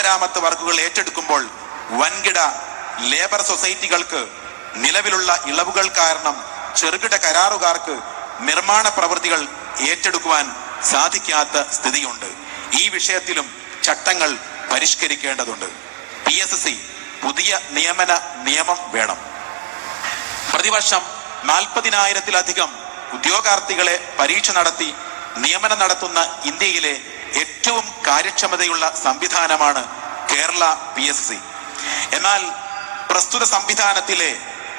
പൊതുമരാമത്ത് വർക്കുകൾ ഏറ്റെടുക്കുമ്പോൾ വൻകിട ലേബർ സൊസൈറ്റികൾക്ക് നിലവിലുള്ള ഇളവുകൾ കാരണം ചെറുകിട കരാറുകാർക്ക് നിർമ്മാണ പ്രവൃത്തികൾ ഏറ്റെടുക്കുവാൻ സാധിക്കാത്ത സ്ഥിതിയുണ്ട്. ഈ വിഷയത്തിലും ചട്ടങ്ങൾ പരിഷ്കരിക്കേണ്ടതുണ്ട്. പി എസ് സി പുതിയ നിയമന നിയമം വേണം. പ്രതിവർഷം നാൽപ്പതിനായിരത്തിലധികം ഉദ്യോഗാർത്ഥികളെ പരീക്ഷ നടത്തി നിയമനം നടത്തുന്ന ഇന്ത്യയിലെ ഏറ്റവും കാര്യക്ഷമതയുള്ള സംവിധാനമാണ് കേരള പി എസ് സി. എന്നാൽ പ്രസ്തുത സംവിധാനത്തിലെ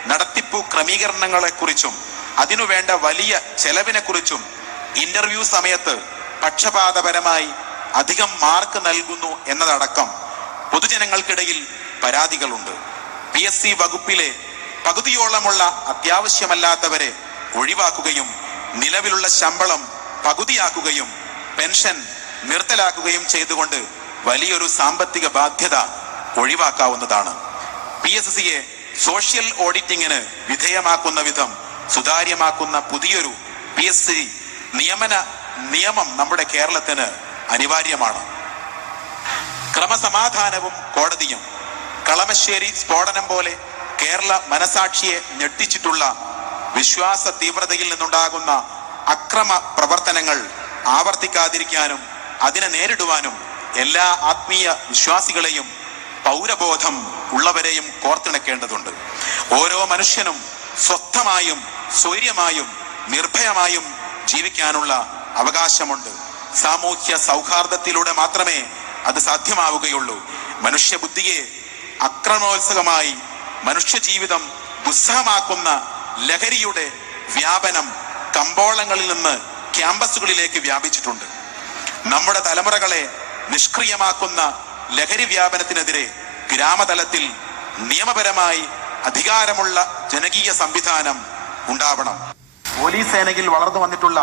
നടത്തിപ്പു ക്രമീകരണങ്ങളെക്കുറിച്ചും അതിനുവേണ്ട വലിയ ചെലവിനെക്കുറിച്ചും ഇന്റർവ്യൂ സമയത്ത് പക്ഷപാതപരമായി അധികം മാർക്ക് നൽകുന്നു എന്നതടക്കം പൊതുജനങ്ങൾക്കിടയിൽ പരാതികളുണ്ട്. പി എസ് സി വകുപ്പിലെ പകുതിയോളമുള്ള അത്യാവശ്യമല്ലാത്തവരെ ഒഴിവാക്കുകയും നിലവിലുള്ള ശമ്പളം പകുതിയാക്കുകയും പെൻഷൻ നിർത്തലാക്കുകയും ചെയ്തുകൊണ്ട് വലിയൊരു സാമ്പത്തിക ബാധ്യത ഒഴിവാക്കാവുന്നതാണ്. പി എസ് സിയെ സോഷ്യൽ ഓഡിറ്റിങ്ങിന് വിധേയമാക്കുന്ന വിധം സുതാര്യമാക്കുന്ന പുതിയൊരു പി എസ് സി നിയമന നിയമം നമ്മുടെ കേരളത്തിന് അനിവാര്യമാണ്. ക്രമസമാധാനവും കോടതിയും കളമശ്ശേരി സ്ഫോടനം പോലെ കേരള മനസാക്ഷിയെ ഞെട്ടിച്ചിട്ടുള്ള വിശ്വാസ തീവ്രതയിൽ നിന്നുണ്ടാകുന്ന അക്രമ പ്രവർത്തനങ്ങൾ ആവർത്തിക്കാതിരിക്കാനും അതിനെ നേരിടുവാനും എല്ലാ ആത്മീയ വിശ്വാസികളെയും പൗരബോധം ഉള്ളവരെയും കോർത്തിണക്കേണ്ടതുണ്ട്. ഓരോ മനുഷ്യനും സ്വസ്ഥമായും സ്വൈര്യമായും നിർഭയമായും ജീവിക്കാനുള്ള അവകാശമുണ്ട്. സാമൂഹ്യ സൗഹാർദ്ദത്തിലൂടെ മാത്രമേ അത് സാധ്യമാവുകയുള്ളൂ. മനുഷ്യബുദ്ധിയെ അക്രമോത്സവമായി മനുഷ്യജീവിതം ദുസ്സഹമാക്കുന്ന ലഹരിയുടെ വ്യാപനം കമ്പോളങ്ങളിൽ നിന്ന് ക്യാമ്പസുകളിലേക്ക് വ്യാപിച്ചിട്ടുണ്ട്. നമ്മുടെ തലമുറകളെ നിഷ്ക്രിയമാക്കുന്ന ലഹരി വ്യാപനത്തിനെതിരെ ഗ്രാമതലത്തിൽ നിയമപരമായി അധികാരമുള്ള ജനകീയ സംവിധാനം ഉണ്ടാവണം. പോലീസ് സേനയിൽ വളർന്നു വന്നിട്ടുള്ള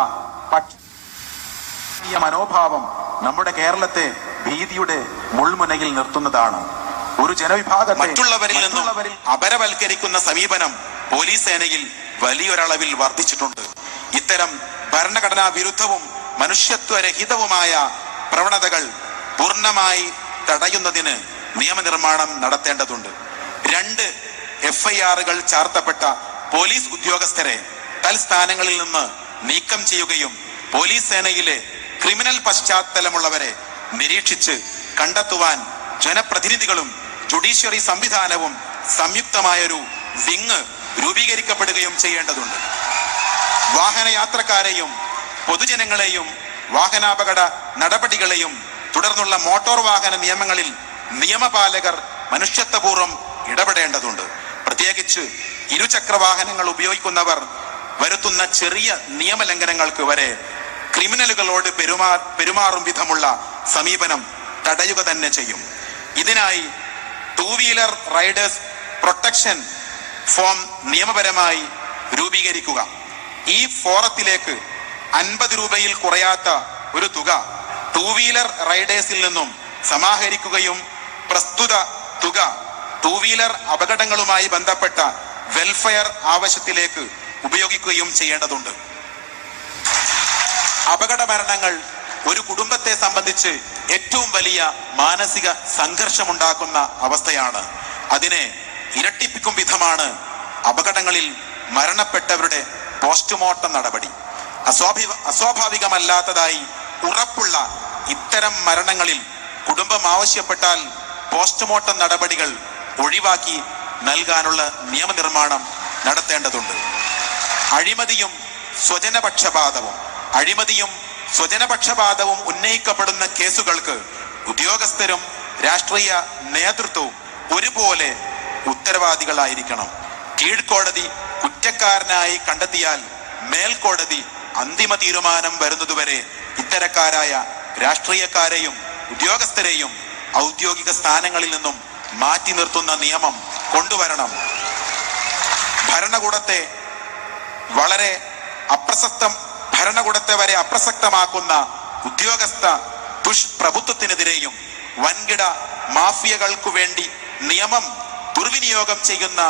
മനോഭാവം നമ്മുടെ കേരളത്തെ ഭീതിയുടെ മുൾമുനയിൽ നിർത്തുന്നതാണ്. ഒരു ജനവിഭാഗം മറ്റുള്ളവരിൽ നിന്നും അപരവൽക്കരിക്കുന്ന സമീപനം പോലീസ് സേനയിൽ വലിയൊരളവിൽ വർദ്ധിച്ചിട്ടുണ്ട്. ഇത്തരം ഭരണഘടനാ വിരുദ്ധവും മനുഷ്യത്വരഹിതവുമായ പ്രവണതകൾ പൂർണമായി തടയുന്നതിന് നിയമനിർമ്മാണം നടത്തേണ്ടതുണ്ട്. രണ്ട് എഫ് ഐ ആറുകൾ ചാർത്തപ്പെട്ട പോലീസ് ഉദ്യോഗസ്ഥരെ തൽസ്ഥാനങ്ങളിൽ നിന്ന് നീക്കം ചെയ്യുകയും പോലീസ് സേനയിലെ ക്രിമിനൽ പശ്ചാത്തലമുള്ളവരെ നിരീക്ഷിച്ച് കണ്ടെത്തുവാൻ ജനപ്രതിനിധികളും ജുഡീഷ്യറി സംവിധാനവും സംയുക്തമായൊരു വിങ് രൂപീകരിക്കപ്പെടുകയും ചെയ്യേണ്ടതുണ്ട്. വാഹനയാത്രക്കാരെയും പൊതുജനങ്ങളെയും വാഹനാപകട നടപടികളെയും തുടർന്നുള്ള മോട്ടോർ വാഹന നിയമങ്ങളിൽ നിയമപാലകർ മനുഷ്യത്വപൂർവം ഇടപെടേണ്ടതുണ്ട്. പ്രത്യേകിച്ച് ഇരുചക്ര വാഹനങ്ങൾ ഉപയോഗിക്കുന്നവർ വരുത്തുന്ന ചെറിയ നിയമലംഘനങ്ങൾക്ക് വരെ ക്രിമിനലുകളോട് പെരുമാ പെരുമാറും വിധമുള്ള സമീപനം തടയുക തന്നെ ചെയ്യും. ഇതിനായി two wheeler riders protection form നിയമപരമായി രൂപീകരിക്കുക. ഈ ഫോറത്തിലേക്ക് അൻപത് രൂപയിൽ കുറയാത്ത ഒരു തുക ടൂ വീലർ റൈഡേഴ്സിൽ നിന്നും സമാഹരിക്കുകയും പ്രസ്തുത തുക ടൂ വീലർ അപകടങ്ങളുമായി ബന്ധപ്പെട്ട വെൽഫെയർ ആവശ്യത്തിലേക്ക് ഉപയോഗിക്കുകയും ചെയ്യേണ്ടതുണ്ട്. അപകട മരണങ്ങൾ ഒരു കുടുംബത്തെ സംബന്ധിച്ച് ഏറ്റവും വലിയ മാനസിക സംഘർഷമുണ്ടാക്കുന്ന അവസ്ഥയാണ്. അതിനെ ഇരട്ടിപ്പിക്കും വിധമാണ് അപകടങ്ങളിൽ മരണപ്പെട്ടവരുടെ പോസ്റ്റ്മോർട്ടം നടപടി. അസ്വാഭി അസ്വാഭാവികമല്ലാത്തതായി ഉറപ്പുള്ള ഇത്തരം മരണങ്ങളിൽ കുടുംബം ആവശ്യപ്പെട്ടാൽ പോസ്റ്റ്മോർട്ടം നടപടികൾ ഒഴിവാക്കി നൽകാനുള്ള നിയമനിർമ്മാണം നടത്തേണ്ടതുണ്ട്. അഴിമതിയും സ്വജനപക്ഷപാതവും അഴിമതിയും സ്വജനപക്ഷപാതവും ഉന്നയിക്കപ്പെടുന്ന കേസുകൾക്ക് ഉദ്യോഗസ്ഥരും രാഷ്ട്രീയ നേതൃത്വവും ഒരുപോലെ ഉത്തരവാദികളായിരിക്കണം. കീഴ്ക്കോടതി കുറ്റക്കാരനായി കണ്ടെത്തിയാൽ മേൽക്കോടതി അന്തിമ തീരുമാനം വരുന്നതുവരെ ഇത്തരക്കാരായ രാഷ്ട്രീയക്കാരെയും ഉദ്യോഗസ്ഥരെയും ഔദ്യോഗിക സ്ഥാനങ്ങളിൽ നിന്നും മാറ്റി നിർത്തുന്ന നിയമം കൊണ്ടുവരണം. ഭരണകൂടത്തെ വളരെ അപ്രസക്തം ഭരണകൂടത്തെ വരെ അപ്രസക്തമാക്കുന്ന ഉദ്യോഗസ്ഥ ദുഷ്പ്രഭുത്വത്തിനെതിരെയും വൻകിട മാഫിയകൾക്കു വേണ്ടി നിയമം ദുർവിനിയോഗം ചെയ്യുന്ന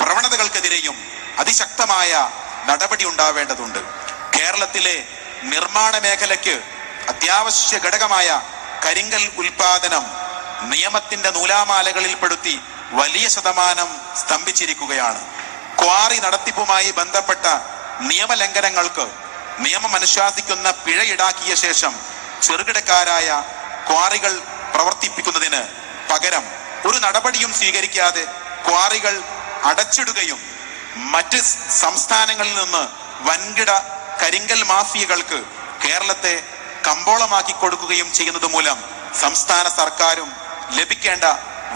പ്രവണതകൾക്കെതിരെയും അതിശക്തമായ നടപടി ഉണ്ടാവേണ്ടതുണ്ട്. കേരളത്തിലെ നിർമ്മാണ മേഖലയ്ക്ക് അത്യാവശ്യ ഘടകമായ കരിങ്കൽ ഉൽപാദനം നിയമത്തിന്റെ നൂലാമാലകളിൽ പെടുത്തി വലിയ ശതമാനം സ്തംഭിച്ചിരിക്കുകയാണ്. ക്വാറി നടത്തിപ്പുമായി ബന്ധപ്പെട്ട നിയമലംഘനങ്ങൾക്ക് നിയമം അനുശാസിക്കുന്ന പിഴ ഈടാക്കിയ ശേഷം ചെറുകിടക്കാരായ ക്വാറികൾ പ്രവർത്തിപ്പിക്കുന്നതിന് പകരം ഒരു നടപടിയും സ്വീകരിക്കാതെ ക്വാറികൾ അടച്ചിടുകയും മറ്റ് സംസ്ഥാനങ്ങളിൽ നിന്ന് വൻകിട കരിങ്കൽ മാഫിയകൾക്ക് കേരളത്തെ കമ്പോളമാക്കി കൊടുക്കുകയും ചെയ്യുന്നത് മൂലം സംസ്ഥാന സർക്കാരും ലഭിക്കേണ്ട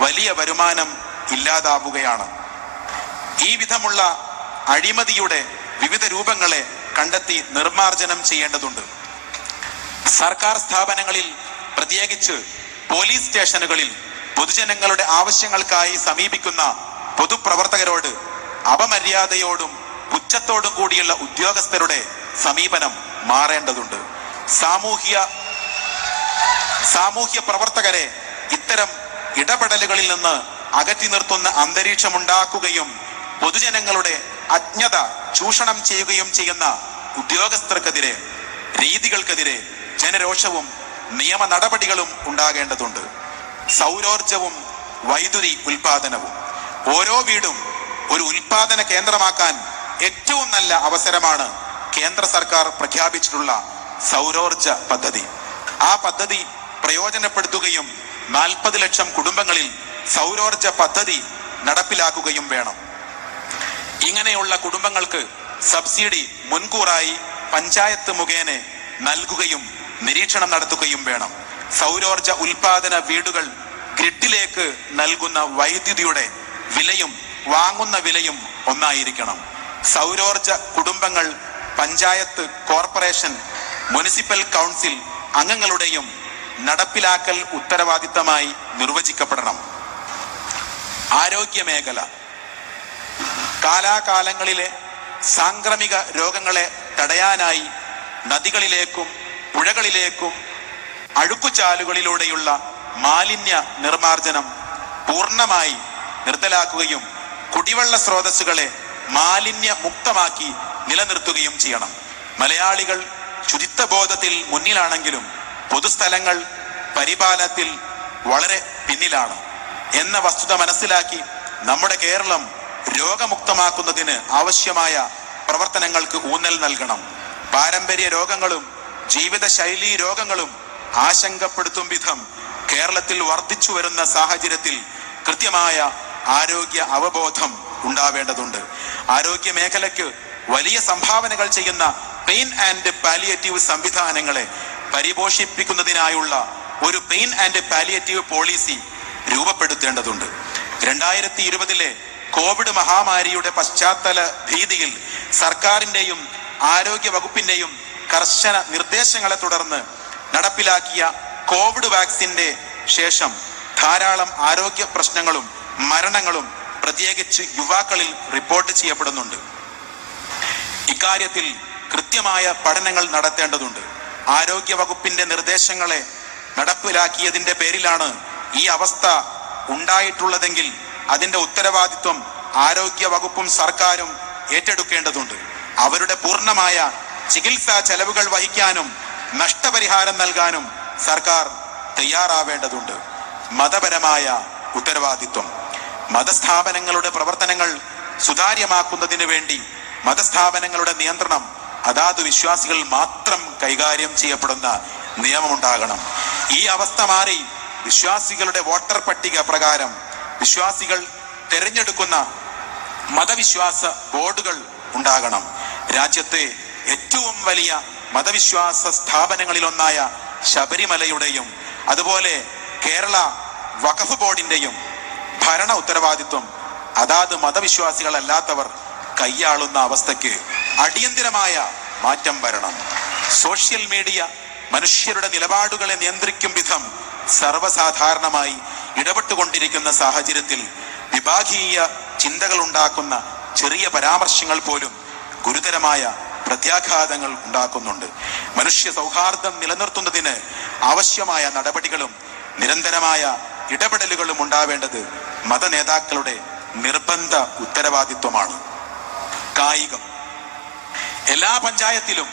വലിയ വരുമാനം ഇല്ലാതാവുകയാണ്. ഈ വിധമുള്ള അഴിമതിയുടെ വിവിധ രൂപങ്ങളെ കണ്ടെത്തി നിർമാർജനം ചെയ്യേണ്ടതുണ്ട്. സർക്കാർ സ്ഥാപനങ്ങളിൽ പ്രത്യേകിച്ച് പോലീസ് സ്റ്റേഷനുകളിൽ പൊതുജനങ്ങളുടെ ആവശ്യങ്ങൾക്കായി സമീപിക്കുന്ന പൊതുപ്രവർത്തകരോട് അപമര്യാദയോടും പുച്ഛത്തോടും കൂടിയുള്ള ഉദ്യോഗസ്ഥരുടെ സമീപനം മാറേണ്ടതുണ്ട്. സാമൂഹ്യ സാമൂഹ്യ പ്രവർത്തകരെ ഇത്തരം ഇടപെടലുകളിൽ നിന്ന് അകറ്റി നിർത്തുന്ന അന്തരീക്ഷമുണ്ടാക്കുകയും പൊതുജനങ്ങളുടെ അജ്ഞത ചൂഷണം ചെയ്യുകയും ചെയ്യുന്ന ഉദ്യോഗസ്ഥർക്കെതിരെ രീതികൾക്കെതിരെ ജനരോഷവും നിയമ നടപടികളും ഉണ്ടാകേണ്ടതുണ്ട്. സൗരോർജവും വൈദ്യുതി ഉൽപാദനവും. ഓരോ വീടും ഒരു ഉൽപാദന കേന്ദ്രമാക്കാൻ ഏറ്റവും നല്ല അവസരമാണ് കേന്ദ്ര സർക്കാർ പ്രഖ്യാപിച്ചിട്ടുള്ള സൗരോർജ പദ്ധതി. ആ പദ്ധതി പ്രയോജനപ്പെടുത്തുകയും നാൽപ്പത് ലക്ഷം കുടുംബങ്ങളിൽ സൗരോർജ പദ്ധതി നടപ്പിലാക്കുകയും വേണം. ഇങ്ങനെയുള്ള കുടുംബങ്ങൾക്ക് സബ്സിഡി മുൻകൂറായി പഞ്ചായത്ത് മുഖേന നൽകുകയും നിരീക്ഷണം നടത്തുകയും വേണം. സൗരോർജ ഉൽപാദന വീടുകൾ ഗ്രിഡിലേക്ക് നൽകുന്ന വൈദ്യുതിയുടെ വിലയും വാങ്ങുന്ന വിലയും ഒന്നായിരിക്കണം. സൗരോർജ കുടുംബങ്ങൾ പഞ്ചായത്ത് കോർപ്പറേഷൻ മുനിസിപ്പൽ കൗൺസിൽ അംഗങ്ങളുടെയും നടപ്പിലാക്കൽ ഉത്തരവാദിത്തമായി നിർവചിക്കപ്പെടണം. ആരോഗ്യ മേഖല. കാലാകാലങ്ങളിലെ സാംക്രമിക രോഗങ്ങളെ തടയാനായി നദികളിലേക്കും പുഴകളിലേക്കും അഴുക്കുചാലുകളിലൂടെയുള്ള മാലിന്യ നിർമാർജനം പൂർണമായി നിർത്തലാക്കുകയും കുടിവെള്ള സ്രോതസ്സുകളെ മാലിന്യ മുക്തമാക്കി നിലനിർത്തുകയും ചെയ്യണം. മലയാളികൾ ശുചിത്വബോധത്തിൽ മുന്നിലാണെങ്കിലും പൊതുസ്ഥലങ്ങൾ പരിപാലനത്തിൽ വളരെ പിന്നിലാണ് എന്ന വസ്തുത മനസ്സിലാക്കി നമ്മുടെ കേരളം രോഗമുക്തമാക്കുന്നതിന് ആവശ്യമായ പ്രവർത്തനങ്ങൾക്ക് ഊന്നൽ നൽകണം. പാരമ്പര്യ രോഗങ്ങളും ജീവിതശൈലീ രോഗങ്ങളും ആശങ്കപ്പെടുത്തും വിധം കേരളത്തിൽ വർദ്ധിച്ചു വരുന്ന സാഹചര്യത്തിൽ കൃത്യമായ ആരോഗ്യ അവബോധം ഉണ്ടാവേണ്ടതുണ്ട്. ആരോഗ്യ മേഖലയ്ക്ക് വലിയ സംഭാവനകൾ ചെയ്യുന്ന പെയിൻ ആൻഡ് പാലിയേറ്റീവ് സംവിധാനങ്ങളെ പരിപോഷിപ്പിക്കുന്നതിനായുള്ള ഒരു പെയിൻ ആൻഡ് പാലിയേറ്റീവ് പോളിസി രൂപപ്പെടുത്തേണ്ടതുണ്ട്. രണ്ടായിരത്തി ഇരുപതിലെ കോവിഡ് മഹാമാരിയുടെ പശ്ചാത്തല ഭീതിയിൽ സർക്കാരിന്റെയും ആരോഗ്യ വകുപ്പിന്റെയും കർശന നിർദ്ദേശങ്ങളെ തുടർന്ന് നടപ്പിലാക്കിയ കോവിഡ് വാക്സിന്റെ ശേഷം ധാരാളം ആരോഗ്യ പ്രശ്നങ്ങളും മരണങ്ങളും പ്രത്യേകിച്ച് യുവാക്കളിൽ റിപ്പോർട്ട് ചെയ്യപ്പെടുന്നുണ്ട്. ഇക്കാര്യത്തിൽ കൃത്യമായ പഠനങ്ങൾ നടത്തേണ്ടതുണ്ട്. ആരോഗ്യ വകുപ്പിന്റെ നിർദ്ദേശങ്ങളെ നടപ്പിലാക്കിയതിന്റെ പേരിലാണ് ഈ അവസ്ഥ ഉണ്ടായിട്ടുള്ളതെങ്കിൽ അതിന്റെ ഉത്തരവാദിത്വം ആരോഗ്യ വകുപ്പും സർക്കാരും ഏറ്റെടുക്കേണ്ടതുണ്ട്. അവരുടെ പൂർണമായ ചികിത്സാ ചെലവുകൾ വഹിക്കാനും നഷ്ടപരിഹാരം നൽകാനും സർക്കാർ തയ്യാറാവേണ്ടതുണ്ട്. മതപരമായ ഉത്തരവാദിത്വം. മതസ്ഥാപനങ്ങളുടെ പ്രവർത്തനങ്ങൾ സുതാര്യമാക്കുന്നതിന് വേണ്ടി മതസ്ഥാപനങ്ങളുടെ നിയന്ത്രണം അതാത് വിശ്വാസികൾ മാത്രം കൈകാര്യം ചെയ്യപ്പെടുന്ന നിയമമുണ്ടാകണം. ഈ അവസ്ഥ മാറി വിശ്വാസികളുടെ വോട്ടർ പട്ടിക പ്രകാരം വിശ്വാസികൾ തിരഞ്ഞെടുക്കുന്ന മതവിശ്വാസ ബോർഡുകൾ ഉണ്ടാകണം. രാജ്യത്തെ ഏറ്റവും വലിയ മതവിശ്വാസ സ്ഥാപനങ്ങളിലൊന്നായ ശബരിമലയുടെയും അതുപോലെ കേരള വഖഫ് ബോർഡിന്റെയും ഭരണ ഉത്തരവാദിത്വം അതാത് മതവിശ്വാസികളല്ലാത്തവർ കൈയാളുന്ന അവസ്ഥയ്ക്ക് അടിയന്തിരമായ മാറ്റം വരണം. സോഷ്യൽ മീഡിയ മനുഷ്യരുടെ നിലപാടുകളെ നിയന്ത്രിക്കും വിധം സർവസാധാരണമായി ഇടപെട്ടുകൊണ്ടിരിക്കുന്ന സാഹചര്യത്തിൽ വിഭാഗീയ ചിന്തകൾ ഉണ്ടാക്കുന്ന ചെറിയ പരാമർശങ്ങൾ പോലും ഗുരുതരമായ പ്രത്യാഘാതങ്ങൾ ഉണ്ടാക്കുന്നുണ്ട്. മനുഷ്യ സൗഹാർദ്ദം നിലനിർത്തുന്നതിന് ആവശ്യമായ നടപടികളും നിരന്തരമായ ഇടപെടലുകളും ഉണ്ടാവേണ്ടത് മതനേതാക്കളുടെ നിർബന്ധ ഉത്തരവാദിത്വമാണ്. കായികം. എല്ലാ പഞ്ചായത്തിലും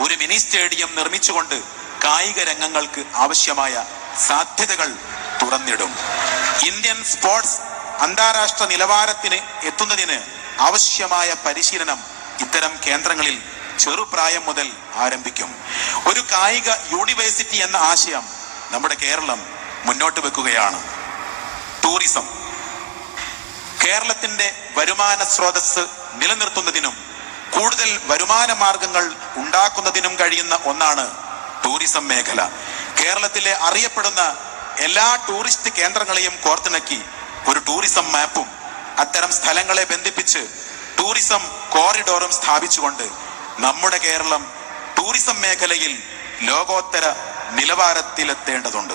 ഒരു മിനി സ്റ്റേഡിയം നിർമ്മിച്ചുകൊണ്ട് കായിക രംഗങ്ങൾക്ക് ആവശ്യമായ സാധ്യതകൾ തുറന്നിടും. ഇന്ത്യൻ സ്പോർട്സ് അന്താരാഷ്ട്ര നിലവാരത്തിന് എത്തുന്നതിന് ആവശ്യമായ പരിശീലനം ഇത്തരം കേന്ദ്രങ്ങളിൽ ചെറുപ്രായം മുതൽ ആരംഭിക്കും. ഒരു കായിക യൂണിവേഴ്സിറ്റി എന്ന ആശയം നമ്മുടെ കേരളം മുന്നോട്ട് വെക്കുകയാണ്. ടൂറിസം. കേരളത്തിന്റെ വരുമാന സ്രോതസ് നിലനിർത്തുന്നതിനും കൂടുതൽ വരുമാന മാർഗങ്ങൾ ഉണ്ടാക്കുന്നതിനും കഴിയുന്ന ഒന്നാണ് ടൂറിസം മേഖല. കേരളത്തിലെ അറിയപ്പെടുന്ന എല്ലാ ടൂറിസ്റ്റ് കേന്ദ്രങ്ങളെയും കോർത്തിണക്കി ഒരു ടൂറിസം മാപ്പും അത്തരം സ്ഥലങ്ങളെ ബന്ധിപ്പിച്ച് ടൂറിസം കോറിഡോറും സ്ഥാപിച്ചുകൊണ്ട് നമ്മുടെ കേരളം ടൂറിസം മേഖലയിൽ ലോകോത്തര നിലവാരത്തിലെത്തേണ്ടതുണ്ട്.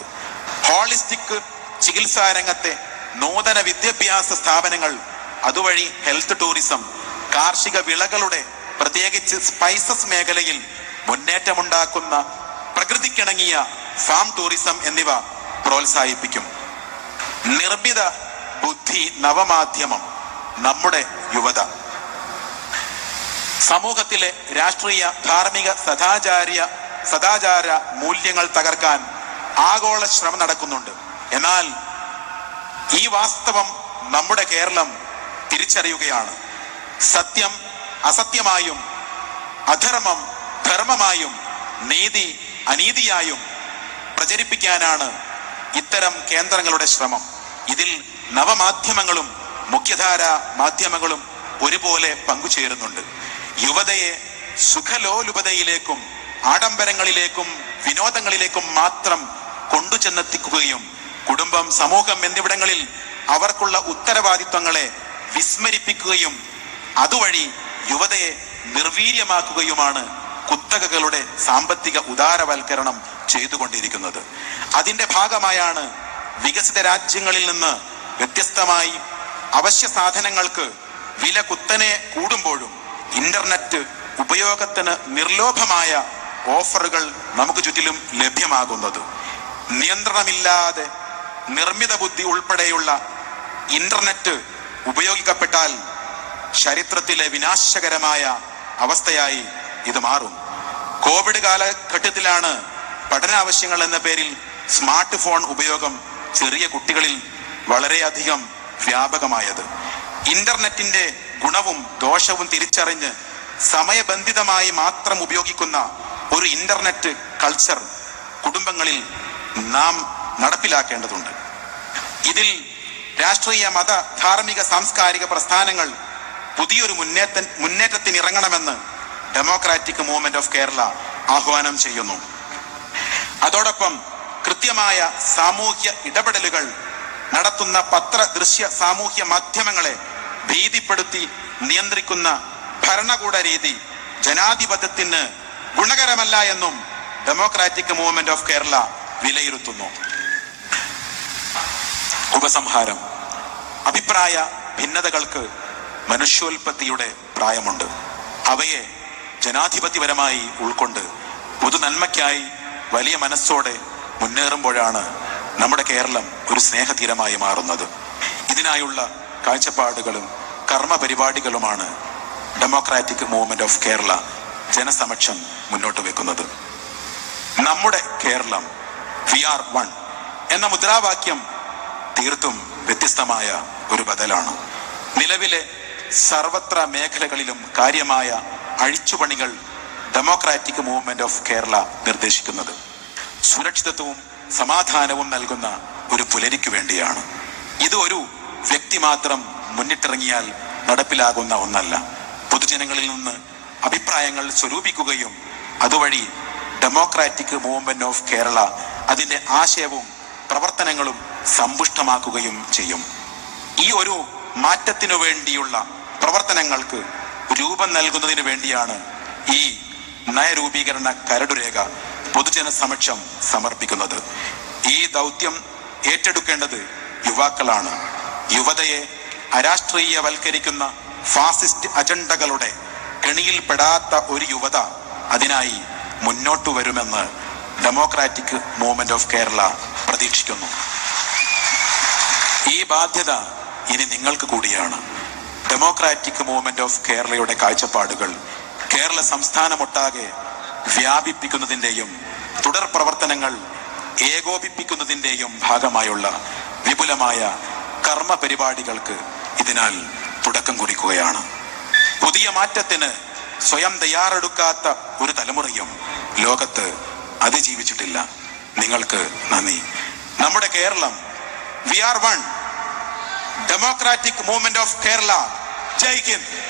ഹോളിസ്റ്റിക് ചികിത്സാരംഗത്തെ നൂതന വിദ്യാഭ്യാസ സ്ഥാപനങ്ങൾ അതുവഴി ഹെൽത്ത് ടൂറിസം കാർഷിക വിളകളുടെ പ്രത്യേകിച്ച് സ്പൈസസ് മേഖലയിൽ മുന്നേറ്റമുണ്ടാക്കുന്ന പ്രകൃതിക്കിണങ്ങിയ ഫാം ടൂറിസം എന്നിവ പ്രോത്സാഹിപ്പിക്കും. നിർമ്മിത ബുദ്ധി നവമാധ്യമം നമ്മുടെ യുവത. സമൂഹത്തിലെ രാഷ്ട്രീയ ധാർമ്മിക സദാചാര്യ സദാചാര മൂല്യങ്ങൾ തകർക്കാൻ ആഗോള ശ്രമം നടക്കുന്നുണ്ട്. എന്നാൽ ഈ വാസ്തവം നമ്മുടെ കേരളം തിരിച്ചറിയുകയാണ്. സത്യം അസത്യമായും അധർമ്മം ധർമ്മമായും നീതി അനീതിയായും പ്രചരിപ്പിക്കാനാണ് ഇത്തരം കേന്ദ്രങ്ങളുടെ ശ്രമം. ഇതിൽ നവമാധ്യമങ്ങളും മുഖ്യധാര മാധ്യമങ്ങളും ഒരുപോലെ പങ്കുചേരുന്നുണ്ട്. യുവതയെ സുഖലോലുപതയിലേക്കും ആഡംബരങ്ങളിലേക്കും വിനോദങ്ങളിലേക്കും മാത്രം കൊണ്ടുചെന്നെത്തിക്കുകയും കുടുംബം സമൂഹം എന്നിവിടങ്ങളിൽ അവർക്കുള്ള ഉത്തരവാദിത്വങ്ങളെ വിസ്മരിപ്പിക്കുകയും അതുവഴി യുവതയെ നിർവീര്യമാക്കുകയുമാണ് കുത്തകകളുടെ സാമ്പത്തിക ഉദാരവൽക്കരണം ചെയ്തുകൊണ്ടിരിക്കുന്നത്. അതിന്റെ ഭാഗമായാണ് വികസിത രാജ്യങ്ങളിൽ നിന്ന് വ്യത്യസ്തമായി അവശ്യ സാധനങ്ങൾക്ക് വില കുത്തനെ കൂടുമ്പോഴും ഇന്റർനെറ്റ് ഉപയോഗത്തിന് നിർലോഭമായ ഓഫറുകൾ നമുക്ക് ചുറ്റിലും ലഭ്യമാകുന്നത്. നിയന്ത്രണമില്ലാതെ നിർമ്മിത ബുദ്ധി ഉൾപ്പെടെയുള്ള ഇന്റർനെറ്റ് ഉപയോഗിക്കപ്പെട്ടാൽ ചരിത്രത്തിലെ വിനാശകരമായ അവസ്ഥയായി ഇത് മാറും. കോവിഡ് കാലഘട്ടത്തിലാണ് പഠനാവശ്യങ്ങൾ എന്ന പേരിൽ സ്മാർട്ട് ഫോൺ ഉപയോഗം ചെറിയ കുട്ടികളിൽ വളരെയധികം വ്യാപകമായത്. ഇന്റർനെറ്റിന്റെ ഗുണവും ദോഷവും തിരിച്ചറിഞ്ഞ് സമയബന്ധിതമായി മാത്രം ഉപയോഗിക്കുന്ന ഒരു ഇന്റർനെറ്റ് കൾച്ചർ കുടുംബങ്ങളിൽ നാം നടപ്പിലാക്കേണ്ടതുണ്ട്. ഇതിൽ രാഷ്ട്രീയ മത ധാർമ്മിക സാംസ്കാരിക പ്രസ്ഥാനങ്ങൾ പുതിയൊരു മുന്നേറ്റ മുന്നേറ്റത്തിന് ഇറങ്ങണമെന്ന് ഡെമോക്രാറ്റിക് മൂവ്മെന്റ് ഓഫ് കേരള ആഹ്വാനം ചെയ്യുന്നു. അതോടൊപ്പം കൃത്യമായ സാമൂഹ്യ ഇടപെടലുകൾ നടത്തുന്ന പത്ര ദൃശ്യ സാമൂഹ്യ മാധ്യമങ്ങളെ ഭീതിപ്പെടുത്തി നിയന്ത്രിക്കുന്ന ഭരണകൂട രീതി ജനാധിപത്യത്തിന് ഗുണകരമല്ല എന്നും ഡെമോക്രാറ്റിക് മൂവ്മെന്റ് ഓഫ് കേരള വിലയിരുത്തുന്നു. ഉപസംഹാരം. അഭിപ്രായ ഭിന്നതകൾക്ക് മനുഷ്യോൽപത്തിയുടെ പ്രായമുണ്ട്. അവയെ ജനാധിപത്യപരമായി ഉൾക്കൊണ്ട് പൊതു നന്മയ്ക്കായി വലിയ മനസ്സോടെ മുന്നേറുമ്പോഴാണ് നമ്മുടെ കേരളം ഒരു സ്നേഹതീരമായി മാറുന്നത്. ഇതിനായുള്ള കാഴ്ചപ്പാടുകളും കർമ്മ പരിപാടികളുമാണ് ഡെമോക്രാറ്റിക് മൂവ്മെന്റ് ഓഫ് കേരള ജനസമക്ഷം മുന്നോട്ട് വെക്കുന്നത്. നമ്മുടെ കേരളം വി ആർ വൺ എന്ന മുദ്രാവാക്യം തീർത്തും വ്യത്യസ്തമായ ഒരു ബദലാണ്. നിലവിലെ സർവത്ര മേഖലകളിലും കാര്യമായ അഴിച്ചുപണികൾ ഡെമോക്രാറ്റിക് മൂവ്മെന്റ് ഓഫ് കേരള നിർദ്ദേശിക്കുന്നത്. സുരക്ഷിതത്വവും സമാധാനവും നൽകുന്ന ഒരു പുലരിക്ക് വേണ്ടിയാണ്. ഇത് ഒരു വ്യക്തി മാത്രം മുന്നിട്ടിറങ്ങിയാൽ നടപ്പിലാകുന്ന ഒന്നല്ല. പൊതുജനങ്ങളിൽ നിന്ന് അഭിപ്രായങ്ങൾ സ്വരൂപിക്കുകയും അതുവഴി ഡെമോക്രാറ്റിക് മൂവ്മെന്റ് ഓഫ് കേരള അതിന്റെ ആശയവും പ്രവർത്തനങ്ങളും സമ്പുഷ്ടമാക്കുകയും ചെയ്യും. ഈ ഒരു മാറ്റത്തിനു വേണ്ടിയുള്ള പ്രവർത്തനങ്ങൾക്ക് രൂപം നൽകുന്നതിന് വേണ്ടിയാണ് ഈ നയരൂപീകരണ കരടുരേഖ പൊതുജന സമക്ഷം സമർപ്പിക്കുന്നത്. ഈ ദൗത്യം ഏറ്റെടുക്കേണ്ടത് യുവാക്കളാണ്. യുവതയെ അരാഷ്ട്രീയവൽക്കരിക്കുന്ന ഫാസിസ്റ്റ് അജണ്ടകളുടെ കെണിയിൽപ്പെടാത്ത ഒരു യുവത അതിനായി മുന്നോട്ടു വരുമെന്ന് ഡെമോക്രാറ്റിക് മൂവ്മെന്റ് ഓഫ് കേരള പ്രതീക്ഷിക്കുന്നു. ഈ ബാധ്യത ഇനി നിങ്ങൾക്ക് കൂടിയാണ്. ഡെമോക്രാറ്റിക് മൂവ്മെന്റ് ഓഫ് കേരളയുടെ കാഴ്ചപ്പാടുകൾ കേരള സംസ്ഥാനമൊട്ടാകെ വ്യാപിപ്പിക്കുന്നതിന്റെയും തുടർ പ്രവർത്തനങ്ങൾ ഏകോപിപ്പിക്കുന്നതിന്റെയും ഭാഗമായുള്ള വിപുലമായ കർമ്മ പരിപാടികൾക്ക് ഇതിനാൽ തുടക്കം കുറിക്കുകയാണ്. പുതിയ മാറ്റത്തിന് സ്വയം തയ്യാറെടുക്കാത്ത ഒരു തലമുറയും ലോകത്ത് അതിജീവിച്ചിട്ടില്ല. നിങ്ങൾക്ക് നന്ദി. നമ്മുടെ Keralam we are one democratic movement of Kerala Jai Hind